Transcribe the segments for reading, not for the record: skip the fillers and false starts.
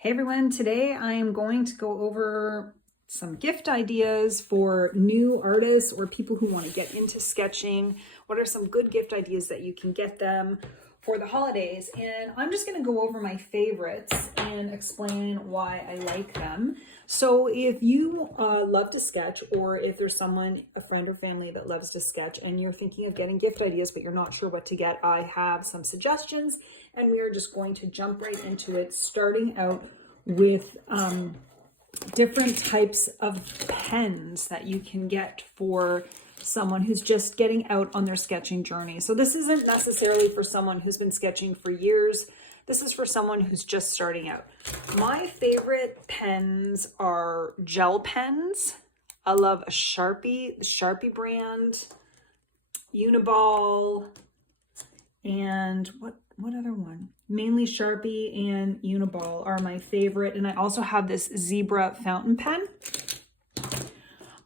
Hey everyone, today I am going to go over some gift ideas for new artists or people who want to get into sketching. What are some good gift ideas that you can get them for the holidays? And I'm just going to go over my favorites and explain why I like them. So if you love to sketch, or if there's someone, a friend or family that loves to sketch and you're thinking of getting gift ideas but you're not sure what to get, I have some suggestions and we are just going to jump right into it, starting out with different types of pens that you can get for someone who's just getting out on their sketching journey. So this isn't necessarily for someone who's been sketching for years. This is for someone who's just starting out. My favorite pens are gel pens. I love a Sharpie, the Sharpie brand, Uniball, and what other one? Mainly Sharpie and Uniball are my favorite. And I also have this Zebra fountain pen.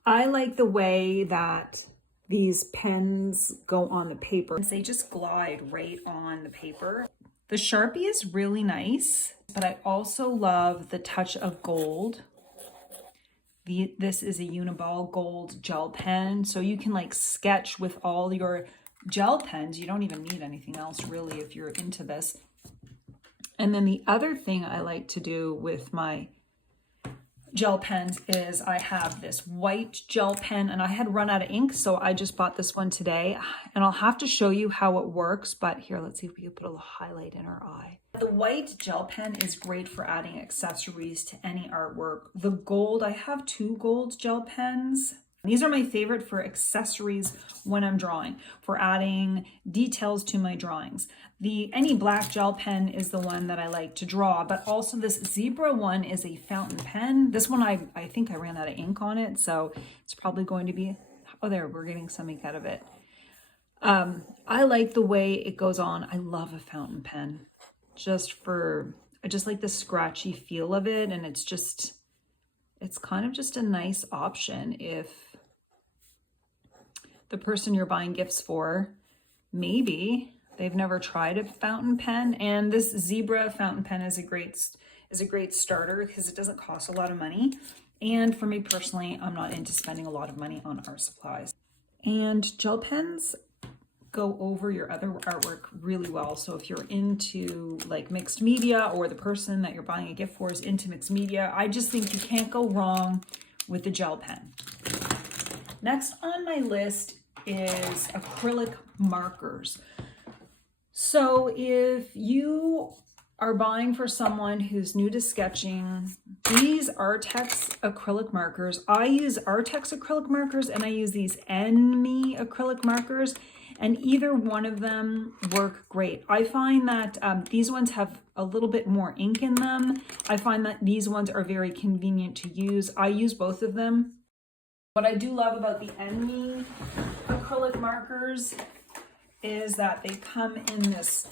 I like the way that these pens go on the paper. They just glide right on the paper. The Sharpie is really nice, but I also love the touch of gold. This is a Uniball gold gel pen. So you can like sketch with all your gel pens. You don't even need anything else really if you're into this. And then the other thing I like to do with my gel pens is I have this white gel pen, and I had run out of ink, so I just bought this one today, and I'll have to show you how it works. But here, let's see if we can put a little highlight in our eye. The white gel pen is great for adding accessories to any artwork. The gold, I have two gold gel pens. These are my favorite for accessories when I'm drawing, for adding details to my drawings. Any black gel pen is the one that I like to draw, but also this Zebra one is a fountain pen. This one, I think I ran out of ink on it, so it's probably going to be, oh there, we're getting some ink out of it. I like the way it goes on. I love a fountain pen, I just like the scratchy feel of it, and it's kind of just a nice option if the person you're buying gifts for, maybe they've never tried a fountain pen. And this Zebra fountain pen is a great starter because it doesn't cost a lot of money. And for me personally, I'm not into spending a lot of money on art supplies. And gel pens go over your other artwork really well. So if you're into like mixed media, or the person that you're buying a gift for is into mixed media, I just think you can't go wrong with the gel pen. Next on my list is acrylic markers. So if you are buying for someone who's new to sketching, these Artex acrylic markers, I use Artex acrylic markers and I use these Enemy acrylic markers, and either one of them work great. I find that these ones have a little bit more ink in them. I find that these ones are very convenient to use. I use both of them. What I do love about the Enemy acrylic markers is that they come in this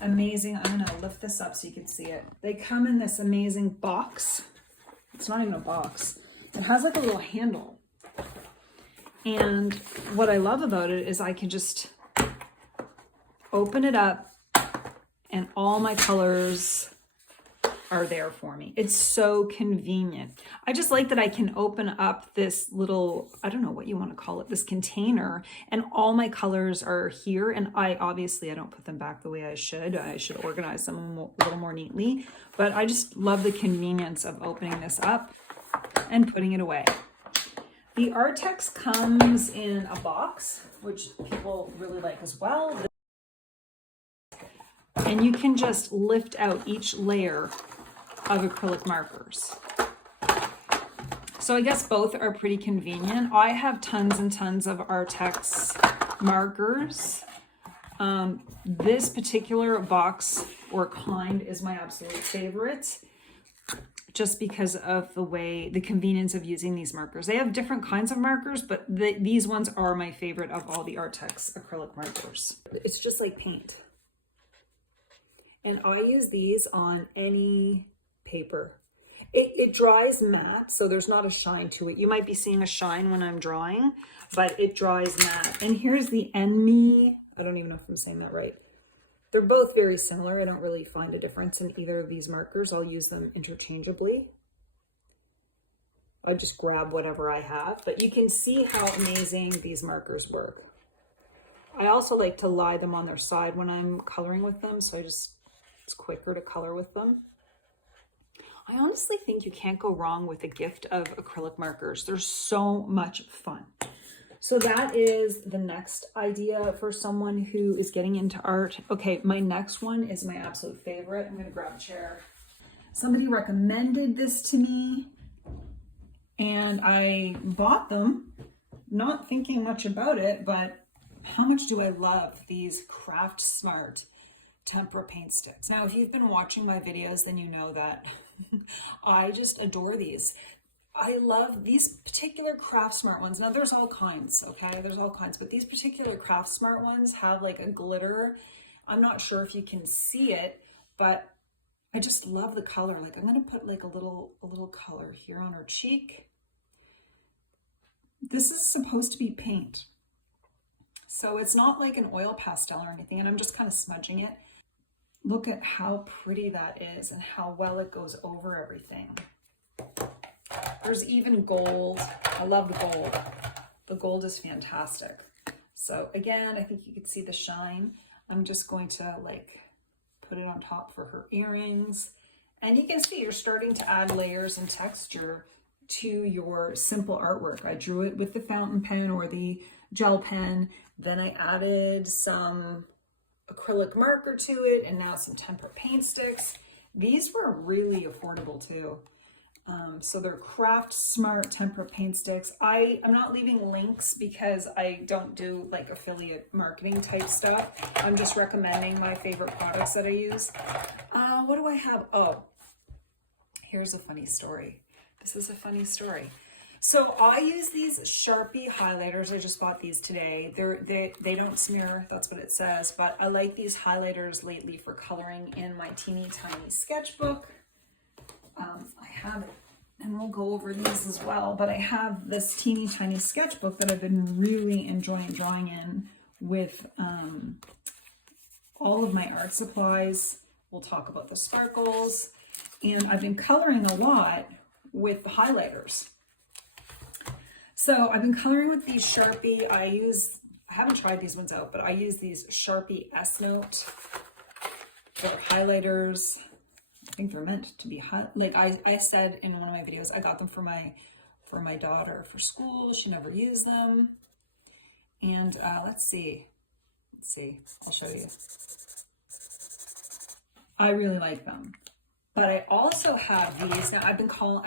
amazing, I'm gonna lift this up so you can see it. They come in this amazing box. It's not even a box. It has like a little handle. And what I love about it is I can just open it up and all my colors are there for me. It's so convenient. I just like that I can open up this little, I don't know what you want to call it, this container, and all my colors are here. And I don't put them back the way I should. I should organize them a little more neatly, but I just love the convenience of opening this up and putting it away. The Artex comes in a box, which people really like as well. And you can just lift out each layer of acrylic markers. So I guess both are pretty convenient. I have tons and tons of Artex markers. This particular box or kind is my absolute favorite, just because of the convenience of using these markers. They have different kinds of markers, but these ones are my favorite of all the Artex acrylic markers. It's just like paint. And I use these on any paper. It dries matte, so there's not a shine to it. You might be seeing a shine when I'm drawing, but it dries matte. And here's the Enemy, I don't even know if I'm saying that right, They're both very similar. I don't really find a difference in either of these markers. I'll use them interchangeably. I just grab whatever I have, but you can see how amazing these markers work. I also like to lie them on their side when I'm coloring with them, so it's quicker to color with them. I honestly think you can't go wrong with a gift of acrylic markers. They're so much fun. So that is the next idea for someone who is getting into art. Okay, my next one is my absolute favorite. I'm gonna grab a chair. Somebody recommended this to me and I bought them, not thinking much about it, but how much do I love these Craft Smart tempera paint sticks. Now, if you've been watching my videos, then you know that I just adore these. I love these particular Craft Smart ones. Now there's all kinds, okay? There's all kinds, but these particular Craft Smart ones have like a glitter. I'm not sure if you can see it, but I just love the color. Like I'm gonna put like a little color here on her cheek. This is supposed to be paint. So it's not like an oil pastel or anything, and I'm just kind of smudging it. Look at how pretty that is and how well it goes over everything. There's even gold. I love the gold. The gold is fantastic. So again, I think you could see the shine. I'm just going to like put it on top for her earrings. And you can see you're starting to add layers and texture to your simple artwork. I drew it with the fountain pen or the gel pen. Then I added some acrylic marker to it and now some tempera paint sticks. These were really affordable too. So they're Craft Smart tempera paint sticks. I'm not leaving links because I don't do like affiliate marketing type stuff. I'm just recommending my favorite products that I use. What do I have? Oh, here's a funny story. This is a funny story. So I use these Sharpie highlighters. I just bought these today. They don't smear, that's what it says, but I like these highlighters lately for coloring in my teeny tiny sketchbook. I have it, and we'll go over these as well, but I have this teeny tiny sketchbook that I've been really enjoying drawing in with all of my art supplies. We'll talk about the sparkles, and I've been coloring a lot with the highlighters. So I've been coloring with these Sharpie. I haven't tried these ones out, but I use these Sharpie S-Note. They're highlighters. I think they're meant to be like I said in one of my videos, I got them for my daughter for school. She never used them. And let's see, I'll show you. I really like them. But I also have these. Now I've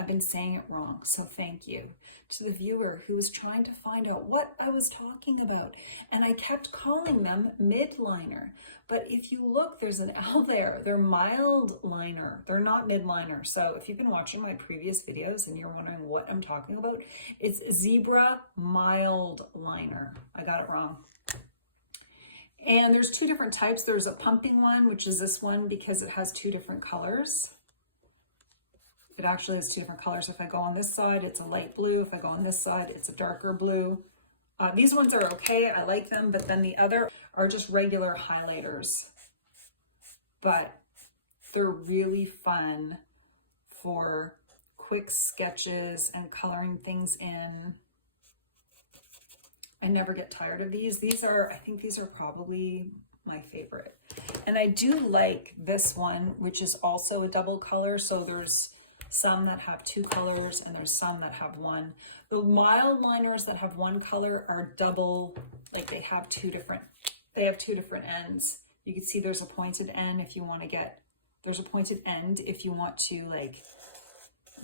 been saying it wrong, so thank you to the viewer who was trying to find out what I was talking about. And I kept calling them midliner. But if you look, there's an L there. They're mild liner. They're not midliner. So if you've been watching my previous videos and you're wondering what I'm talking about, it's Zebra Mild Liner. I got it wrong. And there's two different types. There's a pumping one, which is this one because it has two different colors. It actually has two different colors. If I go on this side, it's a light blue. If I go on this side, it's a darker blue. These ones are okay. I like them, but then the other are just regular highlighters. But they're really fun for quick sketches and coloring things in. I never get tired of these. I think these are probably my favorite. And I do like this one, which is also a double color. So there's some that have two colors and there's some that have one. The mild liners that have one color are double, like they have two different ends. You can see there's a pointed end if you want to there's a pointed end if you want to like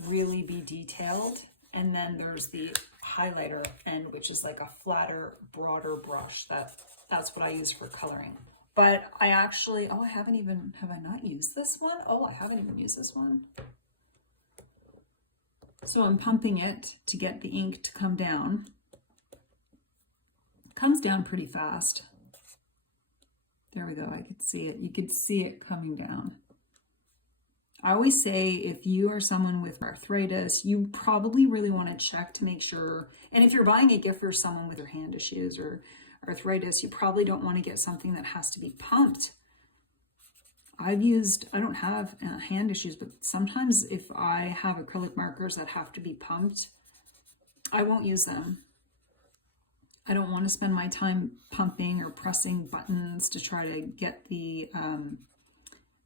really be detailed. And then there's the highlighter end, which is like a flatter, broader brush. That's what I use for coloring. But I actually, have I not used this one? Oh, I haven't even used this one. So I'm pumping it to get the ink to come down. It comes down pretty fast. There we go, I could see it. You could see it coming down. I always say if you are someone with arthritis, you probably really want to check to make sure, and if you're buying a gift for someone with their hand issues or arthritis, you probably don't want to get something that has to be pumped I don't have hand issues, but sometimes if I have acrylic markers that have to be pumped, I won't use them. I don't want to spend my time pumping or pressing buttons to try to get the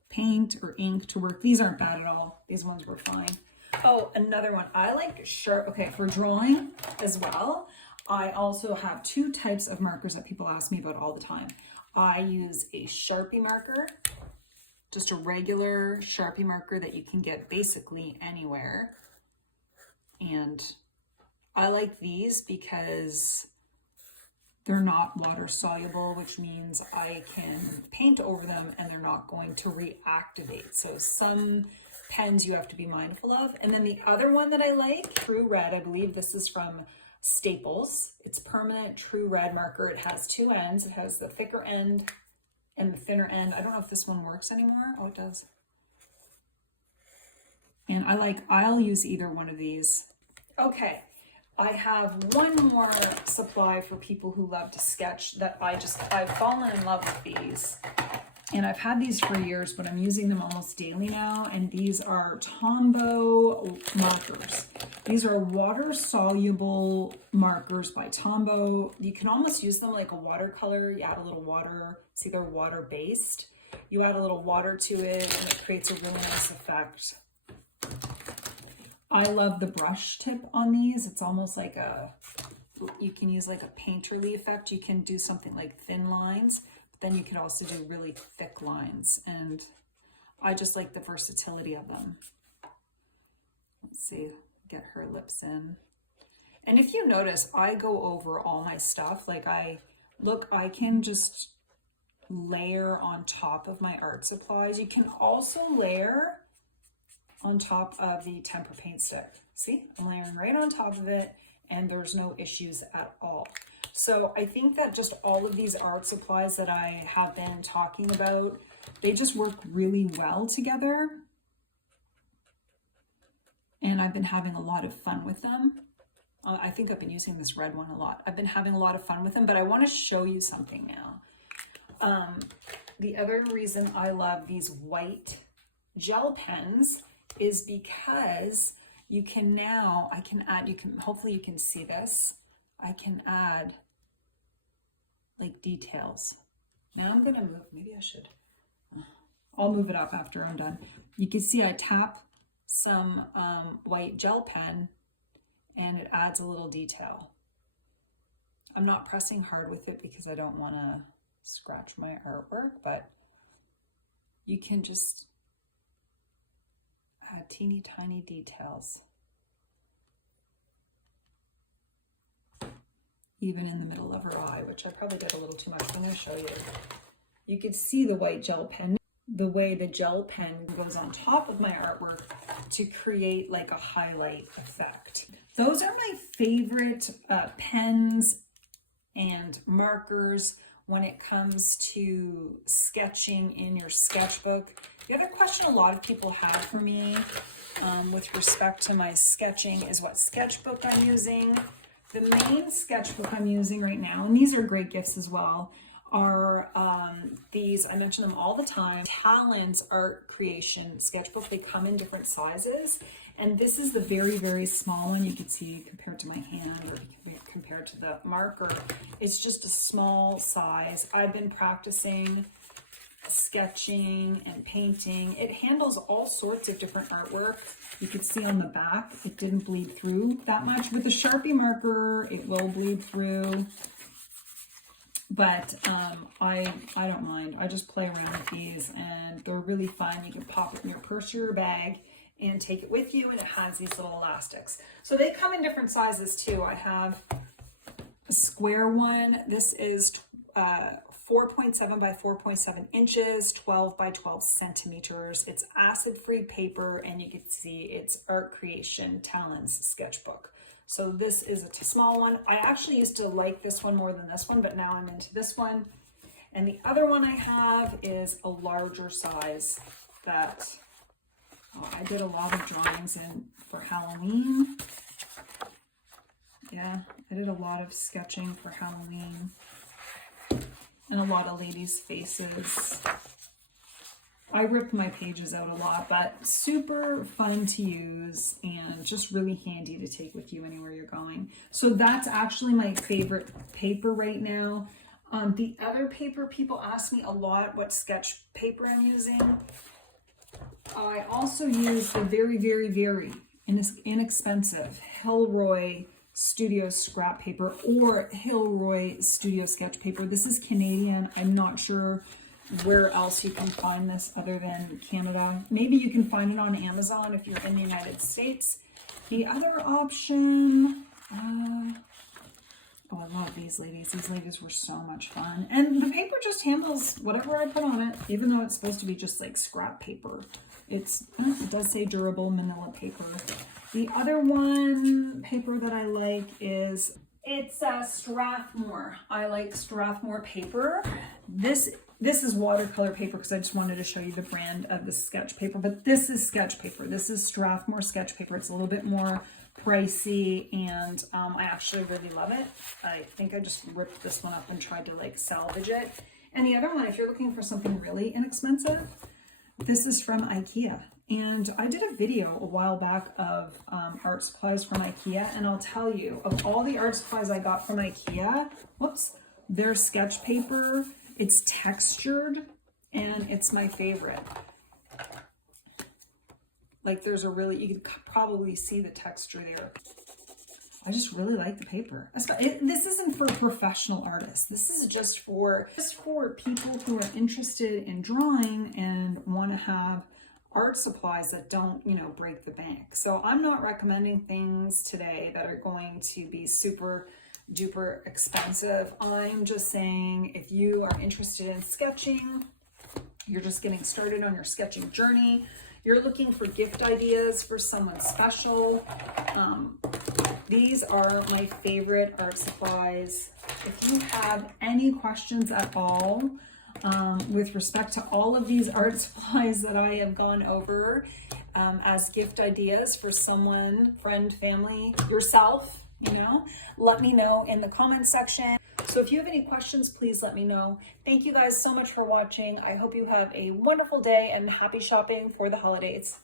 paint or ink to work. These aren't bad at all. These ones were fine. Oh, another one. I like sharp, okay, for drawing as well. I also have two types of markers that people ask me about all the time. I use a Sharpie marker, just a regular Sharpie marker that you can get basically anywhere. And I like these because they're not water soluble, which means I can paint over them and they're not going to reactivate. So some pens you have to be mindful of. And then the other one that I like, True Red, I believe this is from Staples. It's permanent True Red marker. It has two ends. It has the thicker end and the thinner end. I don't know if this one works anymore. Oh, it does. And I'll use either one of these. Okay. I have one more supply for people who love to sketch that I've fallen in love with these. And I've had these for years, but I'm using them almost daily now. And these are Tombow markers. These are water-soluble markers by Tombow. You can almost use them like a watercolor. You add a little water. See, they're water-based. You add a little water to it, and it creates a really nice effect. I love the brush tip on these. It's almost like you can use like a painterly effect. You can do something like thin lines, but then you can also do really thick lines. And I just like the versatility of them. Let's see, get her lips in. And if you notice, I go over all my stuff. Like I can just layer on top of my art supplies. You can also layer on top of the tempera paint stick. See, I'm layering right on top of it and there's no issues at all. So I think that just all of these art supplies that I have been talking about, they just work really well together. And I've been having a lot of fun with them. I think I've been using this red one a lot. I've been having a lot of fun with them, but I want to show you something now. The other reason I love these white gel pens is because you can now, hopefully you can see this. I can add like details. Now I'm gonna move, maybe I should, I'll move it up after I'm done. You can see I tap some white gel pen and it adds a little detail. I'm not pressing hard with it because I don't wanna scratch my artwork, but you can just add teeny tiny details. Even in the middle of her eye, which I probably did a little too much. I'm gonna show you. You can see the white gel pen, the way the gel pen goes on top of my artwork to create like a highlight effect. Those are my favorite pens and markers when it comes to sketching in your sketchbook. The other question a lot of people have for me with respect to my sketching is what sketchbook I'm using. The main sketchbook I'm using right now, and these are great gifts as well, are these, I mention them all the time, Talon's Art Creation sketchbook. They come in different sizes. And this is the very, very small one. You can see compared to my hand or compared to the marker. It's just a small size. I've been practicing sketching and painting. It handles all sorts of different artwork. You can see on the back, it didn't bleed through that much. With a Sharpie marker, it will bleed through. But I don't mind. I just play around with these and they're really fun. You can pop it in your purse or your bag and take it with you, and it has these little elastics. So they come in different sizes too. I have a square one. This is 4.7 by 4.7 inches, 12 by 12 centimeters. It's acid-free paper, and you can see it's Art Creation Talon's sketchbook. So this is a small one. I actually used to like this one more than this one, but now I'm into this one. And the other one I have is a larger size that I did a lot of drawings in for Halloween. Yeah, I did a lot of sketching for Halloween and a lot of ladies' faces. I rip my pages out a lot, but super fun to use and just really handy to take with you anywhere you're going. So that's actually my favorite paper right now. The other paper, people ask me a lot what sketch paper I'm using. I also use the very, very, very inexpensive Hilroy Studio scrap paper or Hilroy Studio sketch paper. This is Canadian. I'm not sure where else you can find this other than Canada. Maybe you can find it on Amazon if you're in the United States. The other option, oh, I love these ladies. These ladies were so much fun. And the paper just handles whatever I put on it, even though it's supposed to be just like scrap paper. It does say durable manila paper. The other one paper that I like is, it's Strathmore. I like Strathmore paper. This is watercolor paper because I just wanted to show you the brand of the sketch paper, but this is sketch paper. This is Strathmore sketch paper. It's a little bit more pricey, and I actually really love it. I think I just ripped this one up and tried to like salvage it. And the other one, if you're looking for something really inexpensive, this is from IKEA. And I did a video a while back of art supplies from IKEA, and I'll tell you, of all the art supplies I got from IKEA, their sketch paper, it's textured, and it's my favorite. Like there's a really, you can probably see the texture there. I just really like the paper. This isn't for professional artists. This is just for people who are interested in drawing and want to have art supplies that don't, you know, break the bank. So I'm not recommending things today that are going to be super duper expensive. I'm just saying, if you are interested in sketching, you're just getting started on your sketching journey, you're looking for gift ideas for someone special, these are my favorite art supplies. If you have any questions at all with respect to all of these art supplies that I have gone over as gift ideas for someone, friend, family, yourself, you know, let me know in the comment section. So if you have any questions, please let me know. Thank you guys so much for watching. I hope you have a wonderful day and happy shopping for the holidays.